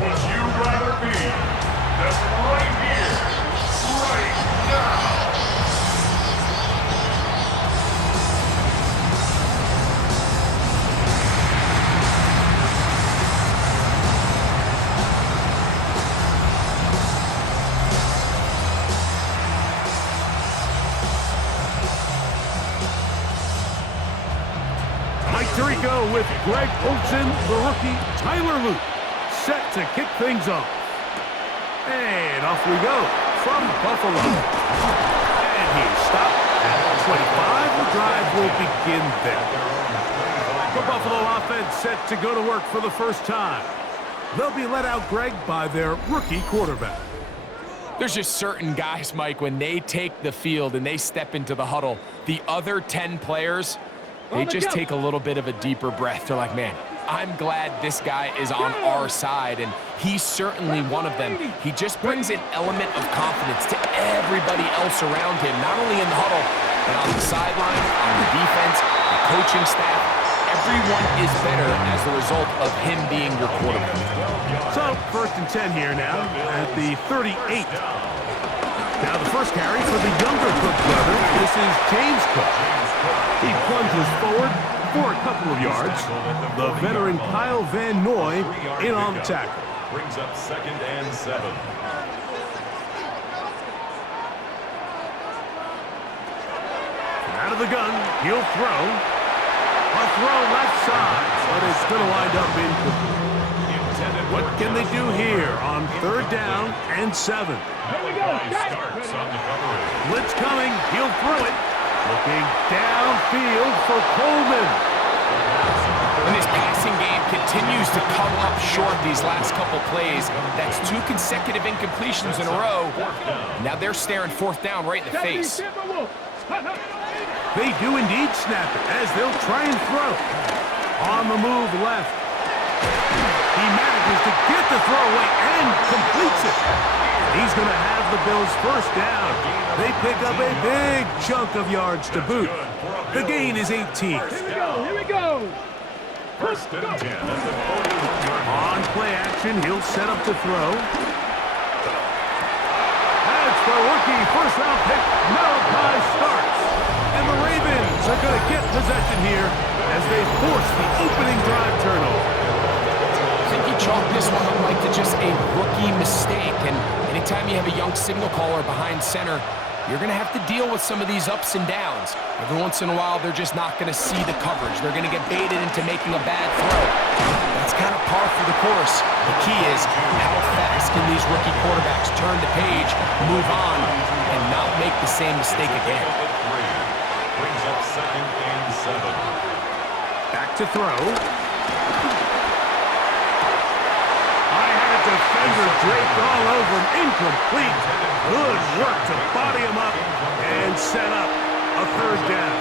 would you rather be? That's right here, right now. Tirico with Greg Olsen, the rookie, Tyler Luke, set to kick things off. And off we go from Buffalo. And he's stopped at 25. The drive will begin there. The Buffalo offense set to go to work for the first time. They'll be let out, Greg, by their rookie quarterback. There's just certain guys, Mike, when they take the field and they step into the huddle, the other 10 players, they just take a little bit of a deeper breath. They're like, man, I'm glad this guy is on our side, and he's certainly one of them. He just brings an element of confidence to everybody else around him, not only in the huddle, but on the sideline, on the defense, the coaching staff. Everyone is better as a result of him being your quarterback. So, 1st and 10 here now at the 38. Now the first carry for the younger Cook brother. This is James Cook. He plunges forward for a couple of yards. The veteran Kyle Van Noy in on the tackle. Brings up 2nd and 7. Out of the gun, he'll throw. A throw left side, but it's going to wind up incomplete. What can they do here on 3rd down and 7? Here we go. Blitz coming. He'll throw it. Looking downfield for Coleman. And his passing game continues to come up short these last couple plays. That's 2 consecutive incompletions in a row. Now they're staring 4th down right in the face. They do indeed snap it as they'll try and throw. On the move left. He manages to get the throw away and completes it. He's going to have the Bills' 1st down. They pick up a big chunk of yards to boot. The gain is 18. Here we go. 1st and 10 at the 40. On play action, he'll set up to throw. That's the rookie first-round pick, Malachi Starks. And the Ravens are going to get possession here as they force the opening drive turnover. I think you chalk this one up like to just a rookie mistake, and anytime you have a young signal caller behind center, you're going to have to deal with some of these ups and downs. Every once in a while, they're just not going to see the coverage. They're going to get baited into making a bad throw. That's kind of par for the course. The key is how fast can these rookie quarterbacks turn the page, move on, and not make the same mistake again. Brings up 2nd and 7. Back to throw. Defender draped all over him, incomplete. Good work to body him up and set up a 3rd down.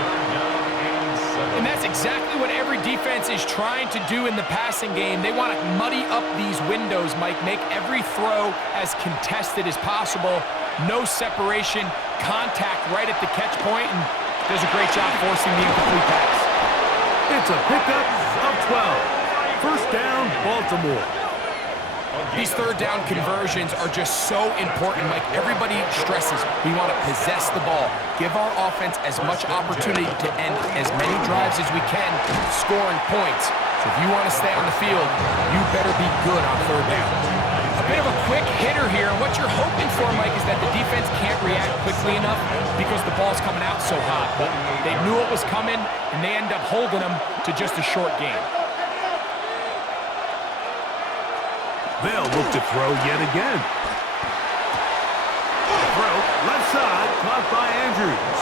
And that's exactly what every defense is trying to do in the passing game. They want to muddy up these windows, Mike, make every throw as contested as possible. No separation, contact right at the catch point, and does a great job forcing the incomplete pass. It's a pickup of 12. 1st down, Baltimore. These 3rd down conversions are just so important. Like everybody stresses, we want to possess the ball, give our offense as much opportunity to end as many drives as we can, scoring points. So if you want to stay on the field, you better be good on 3rd down. A bit of a quick hitter here, and what you're hoping for, Mike, is that the defense can't react quickly enough because the ball's coming out so hot. But they knew it was coming, and they end up holding them to just a short game. They'll look to throw yet again. Throw, left side, caught by Andrews.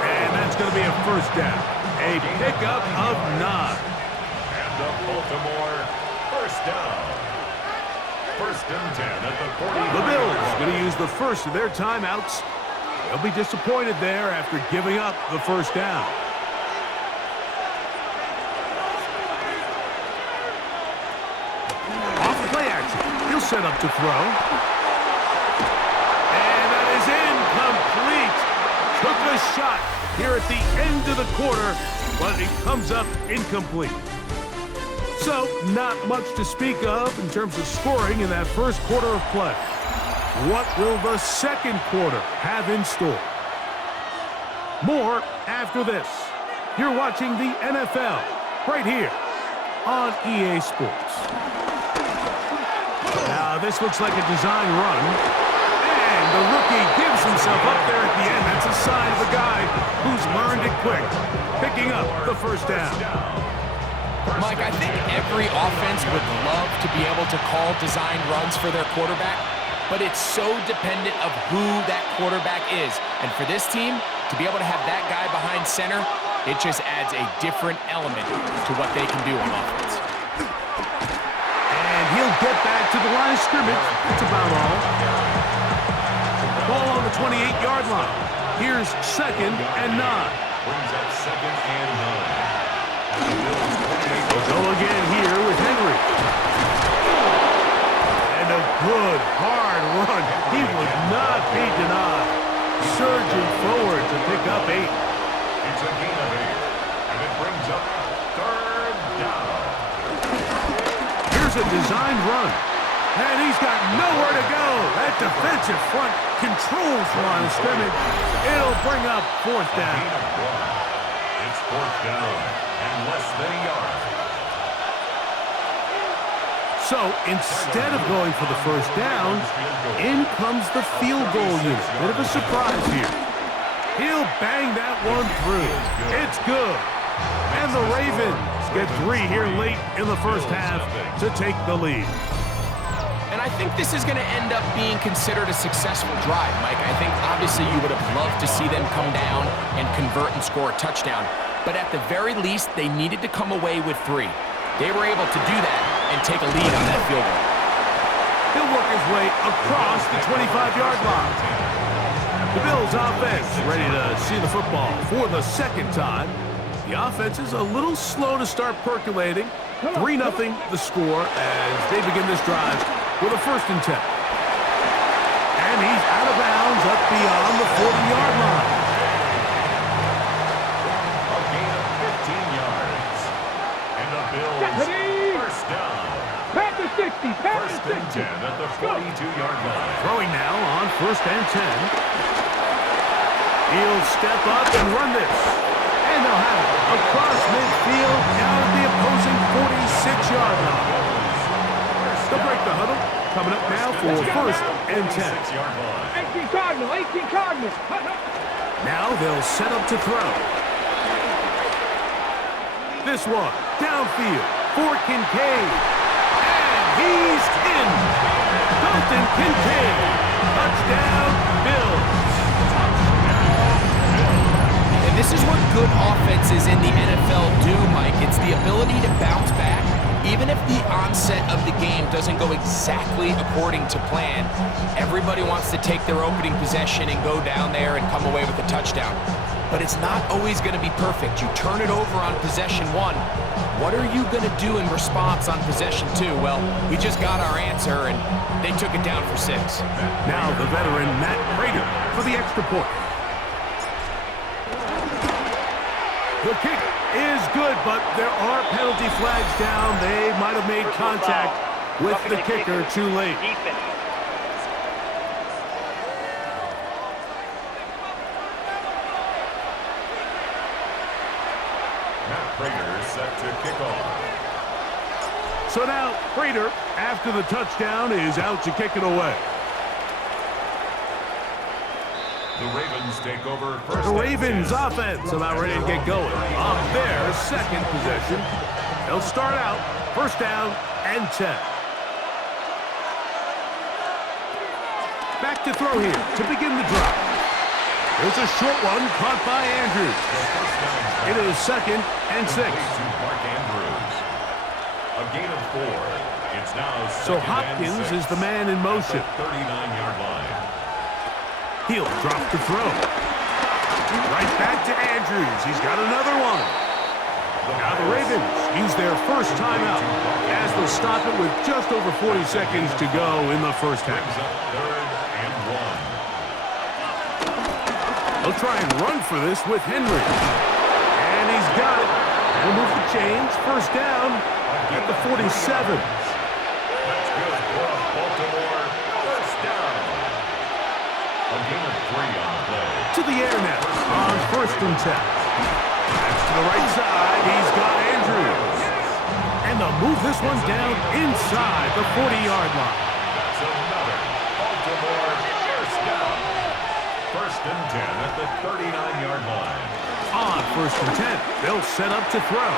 And that's going to be a 1st down. A pickup of 9. And the Baltimore 1st down. 1st and 10 at the 40. The Bills going to use the first of their timeouts. They'll be disappointed there after giving up the 1st down. Set up to throw. And that is incomplete. Took a shot here at the end of the quarter, but it comes up incomplete. So, not much to speak of in terms of scoring in that first quarter of play. What will the second quarter have in store? More after this. You're watching the NFL right here on EA Sports. Now, this looks like a design run. And the rookie gives himself up there at the end. That's a sign of a guy who's learned it quick, picking up the first down. Mike, I think every offense would love to be able to call designed runs for their quarterback, but it's so dependent of who that quarterback is. And for this team, to be able to have that guy behind center, it just adds a different element to what they can do on offense. And he'll get back to the line of scrimmage. That's about all. Ball on the 28-yard line. Here's 2nd and 9. Brings up 2nd and 9. We'll go again here with Henry. And a good, hard run. He would not be denied. Surging forward to pick up 8. It's a gain of 8. And it brings up 3rd down. Here's a designed run. And he's got nowhere to go. That defensive front controls the line of scrimmage. It'll bring up 4th down. It's 4th down and less than a yard. So instead of going for the first down, in comes the field goal unit. Bit of a surprise here. He'll bang that one through. It's good. And the Ravens get 3 here late in the first half to take the lead. And I think this is going to end up being considered a successful drive, Mike. I think obviously you would have loved to see them come down and convert and score a touchdown. But at the very least, they needed to come away with 3. They were able to do that and take a lead on that field goal. He'll work his way across the 25-yard line. The Bills offense ready to see the football for the second time. The offense is a little slow to start percolating. 3-0 the score as they begin this drive with a 1st and 10. And he's out of bounds up beyond the 40-yard line. A gain of 15 yards. And the Bills 1st down. Pat the 60, pat the 1st and 60. 10 at the 42-yard line. Throwing now on 1st and 10. He'll step up and run this. And they'll have it across midfield down at the opposing 46-yard line. They'll break the huddle. Coming up now for 1st and 10. 6-yard line. 18 Cardinal, 18 Cardinal. Now they'll set up to throw. This one, downfield for Kincaid. And he's in. Dalton Kincaid. Touchdown, Bills. And this is what good offenses in the NFL do, Mike. It's the ability to bounce back. Even if the onset of the game doesn't go exactly according to plan, everybody wants to take their opening possession and go down there and come away with a touchdown. But it's not always going to be perfect. You turn it over on possession 1. What are you going to do in response on possession 2? Well, we just got our answer, and they took it down for 6. Now the veteran Matt Prater for the extra point. The kick is good, but there are penalty flags down. They might have made contact with the kicker too late. Matt Prater set to kick off. So now Prater, after the touchdown, is out to kick it away. The Ravens take over 1st. The Ravens offense about ready to get going on their 2nd possession. They'll start out 1st down and 10. Back to throw here to begin the drive. There's a short one caught by Andrews. It is 2nd and 6. Mark Andrews. A gain of 4. It's now 2nd So and Hopkins 6 is the man in motion. at the 39-yard line. He'll drop to throw. Right back to Andrews. He's got another one. Now the Ravens use their first timeout as they'll stop it with just over 40 seconds to go in the first half. Brings up 3rd and 1. They'll try and run for this with Henry. And he's got it. He'll move the chains. First down at the 47. That's good for Baltimore. First down. A gain of 3 on the play. To the air now on 1st and 10. That's to the right side. He's got Andrews. And they'll move this one down inside the 40-yard line. That's another Baltimore first down. 1st and 10 at the 39-yard line. On 1st and 10, they'll set up to throw.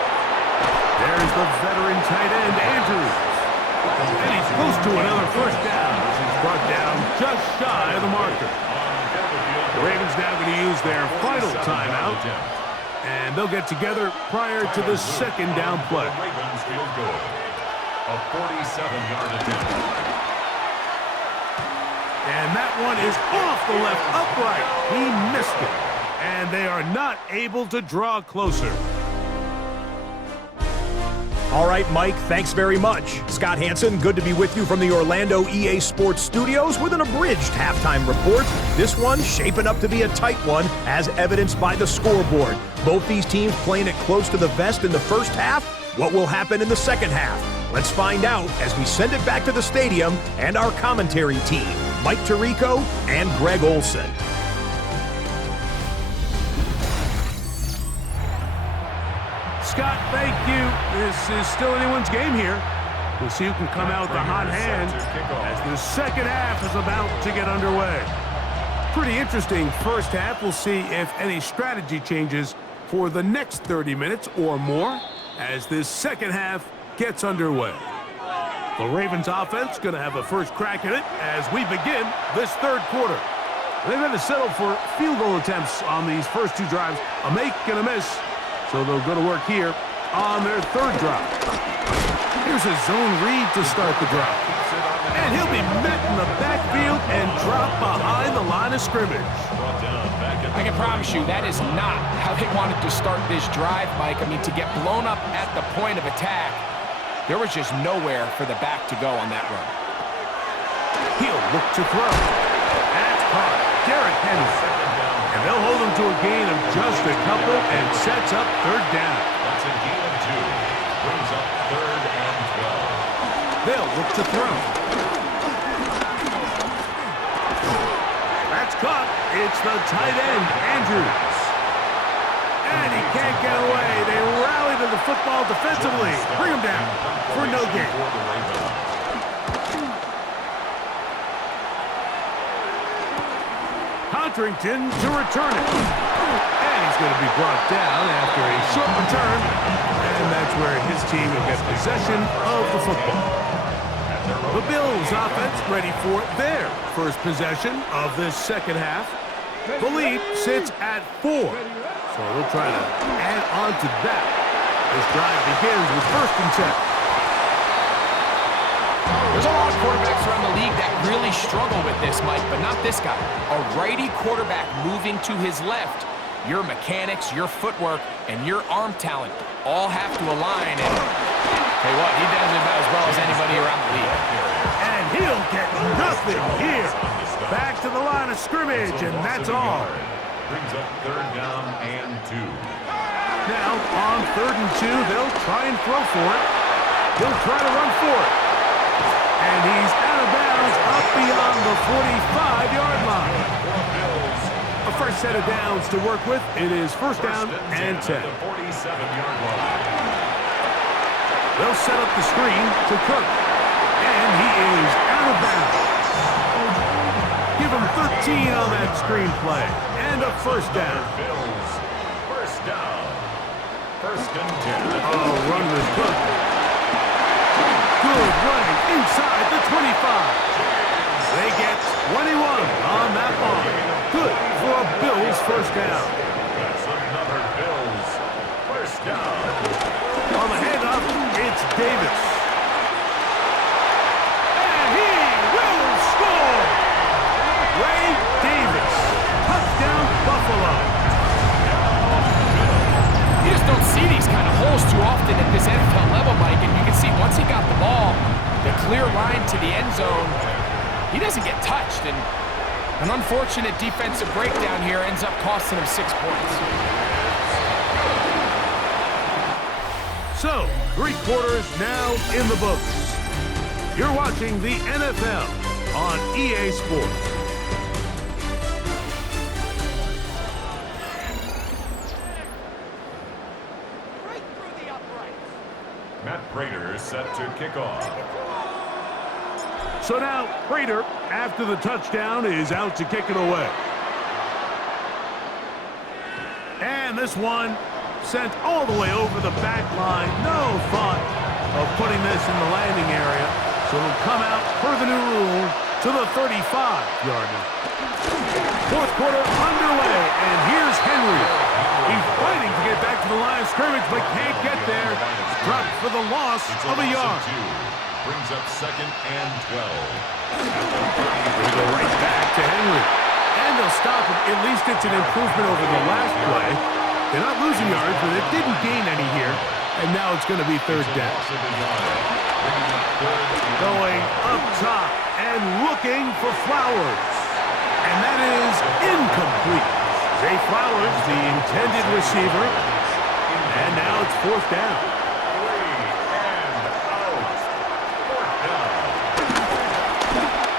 There's the veteran tight end, Andrews. And he's close to another first down as he's brought down just shy of the marker. The Ravens now going to use their final timeout. And they'll get together prior to the 2nd down play. Ravens field goal. A 47-yard attempt. And that one is off the left upright. He missed it. And they are not able to draw closer. All right, Mike, thanks very much. Scott Hansen, good to be with you from the Orlando EA Sports Studios with an abridged halftime report. This one shaping up to be a tight one, as evidenced by the scoreboard. Both these teams playing it close to the vest in the first half. What will happen in the second half? Let's find out as we send it back to the stadium and our commentary team, Mike Tirico and Greg Olson. Scott, thank you. This is still anyone's game here. We'll see who can come out with the hot hand as the second half is about to get underway. Pretty interesting first half. We'll see if any strategy changes for the next 30 minutes or more as this second half gets underway. The Ravens offense going to have a first crack at it as we begin this third quarter. They're going to settle for field goal attempts on these first 2 drives, a make and a miss. So they'll go to work here on their 3rd drive. Here's a zone read to start the drive. And he'll be met in the backfield and dropped behind the line of scrimmage. I can promise you that is not how they wanted to start this drive, Mike. I mean, to get blown up at the point of attack, there was just nowhere for the back to go on that run. He'll look to throw. That's caught. Derrick Henry. And they'll hold him to a gain of just a couple and sets up 3rd down. That's a gain of 2. Brings up 3rd and 12. They'll look to throw. That's caught. It's the tight end, Andrews. And he can't get away. They rally to the football defensively. Bring him down for no gain. Contrington to return it. And he's going to be brought down after a short return. And that's where his team will get possession of the football. The Bills offense ready for their first possession of this second half. The lead sits at 4. So they'll try to add on to that. This drive begins with 1st and 10. There's a lot of quarterbacks around the league that really struggle with this, Mike, but not this guy. A righty quarterback moving to his left. Your mechanics, your footwork, and your arm talent all have to align. And tell you what, he does it about as well as anybody around the league. And he'll get nothing here. Back to the line of scrimmage, and that's all. Brings up 3rd down and 2. Now, on 3rd and 2, they'll try and throw for it. He'll try to run for it. And he's out of bounds up beyond the 45-yard line. A fresh set of downs to work with. It is 1st down and 10. The 47-yard line. They'll set up the screen to Cook. And he is out of bounds. Give him 13 on that screen play. And a 1st down. Bills. 1st down. 1st and 10. Oh, run with Cook. Good running inside the 25. They get 21 on that ball. Good for a Bills 1st down. That's another Bills 1st down. On the handoff, it's Davis. And he will score! Ray Davis. Touchdown, Buffalo. You just don't see these kind of holes too often at this NFL level, Mike, and you can see once he got the ball, the clear line to the end zone, he doesn't get touched, and an unfortunate defensive breakdown here ends up costing him 6 points. So, 3 quarters now in the books. You're watching the NFL on EA Sports. Matt Prater set to kick off. So now, Prater, after the touchdown, is out to kick it away. And this one sent all the way over the back line. No thought of putting this in the landing area. So it'll come out per the new rule to the 35-yard line. Fourth quarter underway, and here's Henry. He's fighting to get back to the line of scrimmage, but can't get there. Dropped for the loss of a yard. Brings up 2nd and 12. They go right back to Henry. And they'll stop it. At least it's an improvement over the last play. They're not losing yards, but it didn't gain any here. And now it's going to be 3rd down. Going up top and looking for Flowers. And that is incomplete. Zay Flowers, the intended receiver. And now it's 4th down. 3 and out. 4th down.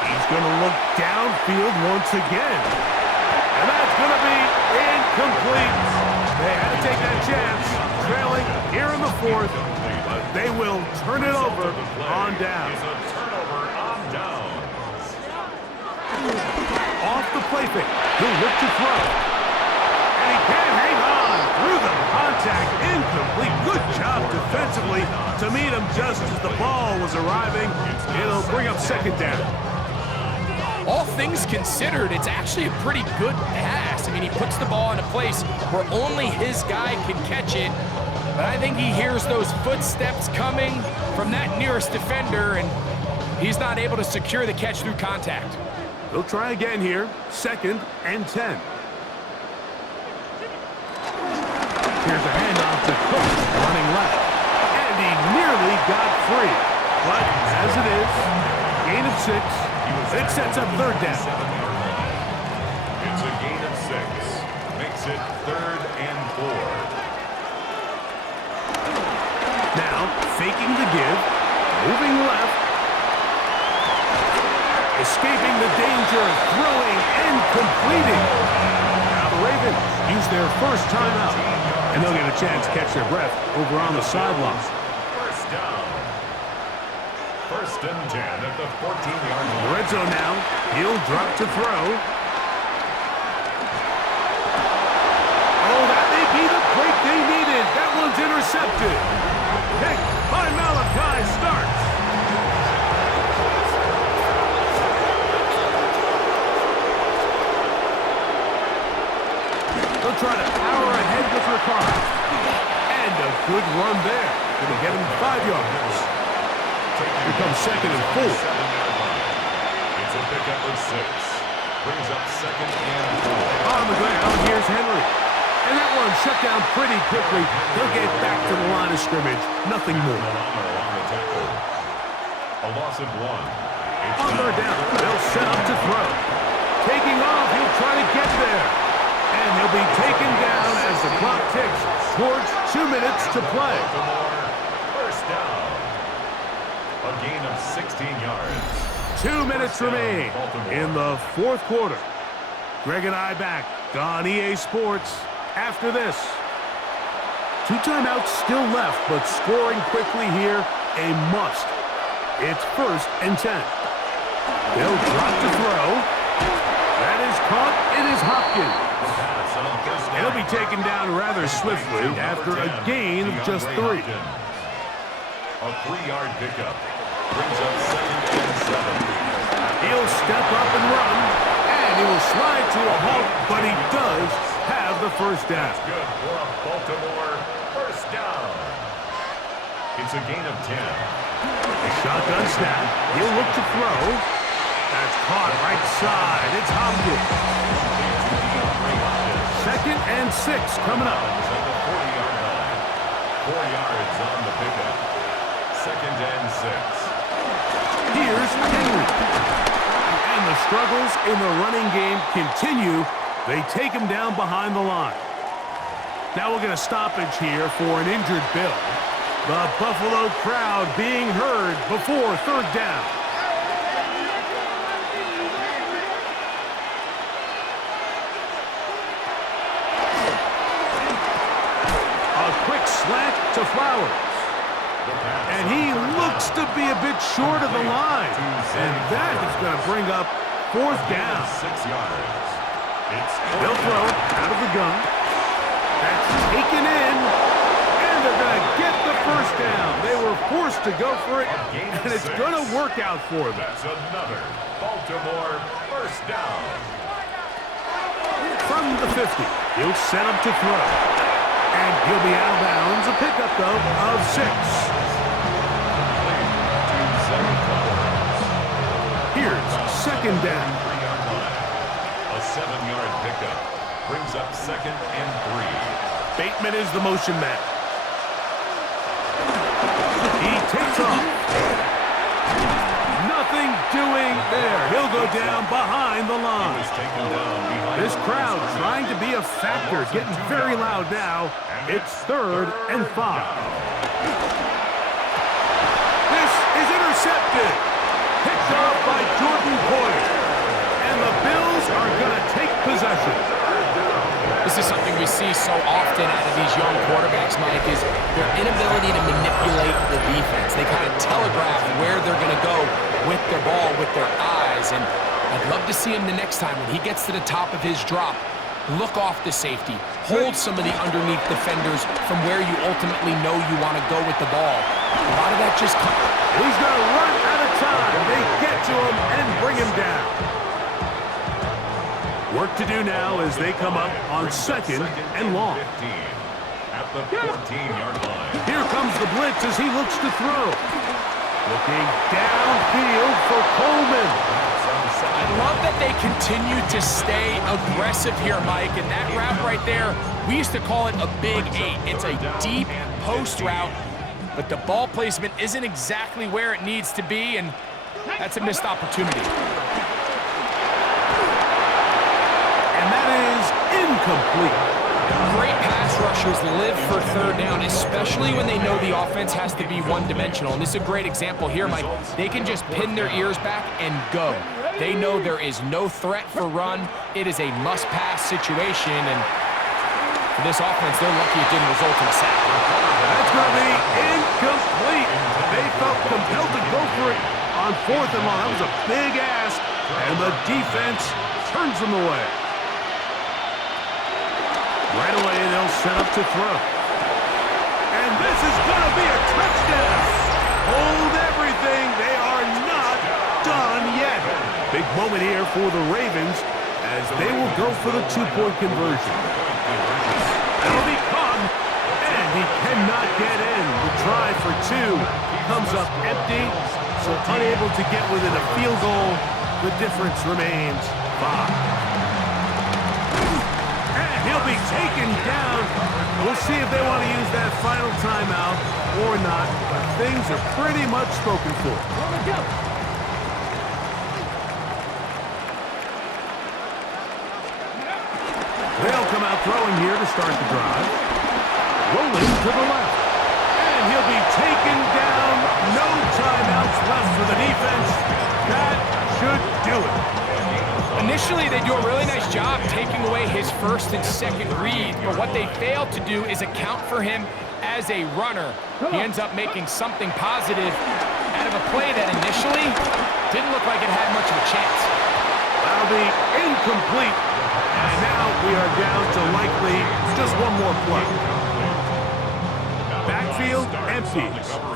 He's going to look downfield once again. And that's going to be incomplete. They had to take that chance, trailing here in the 4th, but they will turn it over on down. It's a turnover on down. Off the play fake, he'll look to throw. And he can't hang on through the contact. Incomplete. Good job defensively to meet him just as the ball was arriving. It'll bring up 2nd down. All things considered, it's actually a pretty good pass. I mean, he puts the ball in a place where only his guy can catch it. But I think he hears those footsteps coming from that nearest defender, and he's not able to secure the catch through contact. They'll try again here. 2nd and 10. Here's a handoff to Cook, running left. And he nearly got free. But as it is, gain of 6. It sets up 3rd down. It's a gain of 6. Makes it 3rd and 4. Now, faking the give, moving left. Escaping the danger, throwing and completing. Now the Ravens use their first timeout, and they'll get a chance to catch their breath over on the sideline. 1st down. 1st and 10 at the 14-yard line. Red zone now. He'll drop to throw. Oh, that may be the break they needed. That one's intercepted. Pick by Malachi starts. They'll try to power ahead with Ricard. And a good run there. Gonna get him 5 yards. Here comes 2nd and 4. It's a pickup of 6. Brings up 2nd and 4. On the ground, here's Henry. And that one shut down pretty quickly. They'll get back to the line of scrimmage. Nothing more. A loss of 1. On 3rd down, they'll set up to throw. Taking off, he'll try to get there. And he'll be taken down as the clock ticks towards 2 minutes to play. 1st down. A gain of 16 yards. 2 minutes remain in the 4th quarter. Greg and I back on EA Sports after this. 2 timeouts still left, but scoring quickly here, a must. It's 1st and 10. They'll drop to throw. That is caught. It is Hopkins. He'll be taken down rather swiftly after a gain of just 3. A 3-yard pickup. Brings up 2nd and 7. He'll step up and run, and he will slide to a halt, but he does have the 1st down. Good for a Baltimore 1st down. It's a gain of 10. Shotgun snap. He'll look to throw. That's caught right side. It's Hopkins. 2nd and 6 coming up. At the 40-yard line. 4 yards on the pickup. 2nd and 6. Here's Henry. And the struggles in the running game continue. They take him down behind the line. Now we'll get a stoppage here for an injured Bill. The Buffalo crowd being heard before third down. A quick slant to Flowers. And he looks to be a bit short of the line. And that is going to bring up fourth down. 6 yards. They'll throw out of the gun. That's taken in. And they're going to get the first down. They were forced to go for it, and it's going to work out for them. That's another Baltimore first down. From the 50, he'll set up to throw. And he'll be out of bounds. A pickup, though, of 6. Here's second down. A 7-yard pickup brings up 2nd and 3. Bateman is the motion man. He takes off. Nothing doing there. He'll go down behind the line. This crowd trying to be a factor, getting very loud now. It's 3rd and 5. This is intercepted. Picked off by Jordan Poyer. And the Bills are going to take possession. This is something we see so often out of these young quarterbacks, Mike, is their inability to manipulate the defense. They kind of telegraph where they're going to go with their ball, with their eyes. And I'd love to see him the next time when he gets to the top of his drop. Look off the safety. Hold some of the underneath defenders from where you ultimately know you want to go with the ball. A lot of that just comes. He's going to run out of time. They get to him and bring him down. Work to do now as they come up on 2nd and long. At the 14-yard line. Here comes the blitz as he looks to throw. Looking downfield for Coleman. I love that they continue to stay aggressive here, Mike. And that route right there, we used to call it a big 8. It's a deep post route, but the ball placement isn't exactly where it needs to be, and that's a missed opportunity. And that is incomplete. Great pass rushers live for third down, especially when they know the offense has to be one-dimensional. And this is a great example here, Mike. They can just pin their ears back and go. They know there is no threat for run. It is a must-pass situation, and for this offense, they're lucky it didn't result in a sack. That's going to be incomplete. They felt compelled to go for it on 4th and long. That was a big ask, and the defense turns them away. Right away, they'll set up to throw. And this is going to be a touchdown. Hold everything. They are not done yet. Big moment here for the Ravens as they will go for the 2-point conversion. That'll be caught, and he cannot get in. The try for 2 comes up empty, so unable to get within a field goal. The difference remains 5. He'll be taken down. We'll see if they want to use that final timeout or not. But things are pretty much spoken for. They'll come out throwing here to start the drive. Rolling to the left. And he'll be taken down. No timeouts left for the defense. That should do it. Initially, they do a really nice job taking away his 1st and 2nd read, but what they fail to do is account for him as a runner. He ends up making something positive out of a play that initially didn't look like it had much of a chance. That'll be incomplete, and now we are down to likely just one more play. Backfield empty.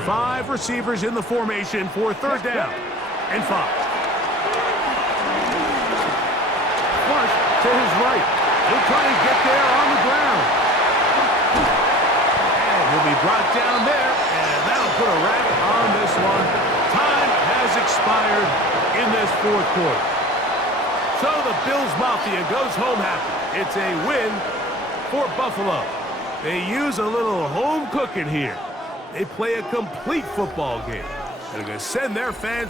5 receivers in the formation for 3rd down and 5. To his right. He'll try and get there on the ground. And he'll be brought down there, and that'll put a wrap on this one. Time has expired in this 4th quarter. So the Bills Mafia goes home happy. It's a win for Buffalo. They use a little home cooking here. They play a complete football game. They're going to send their fans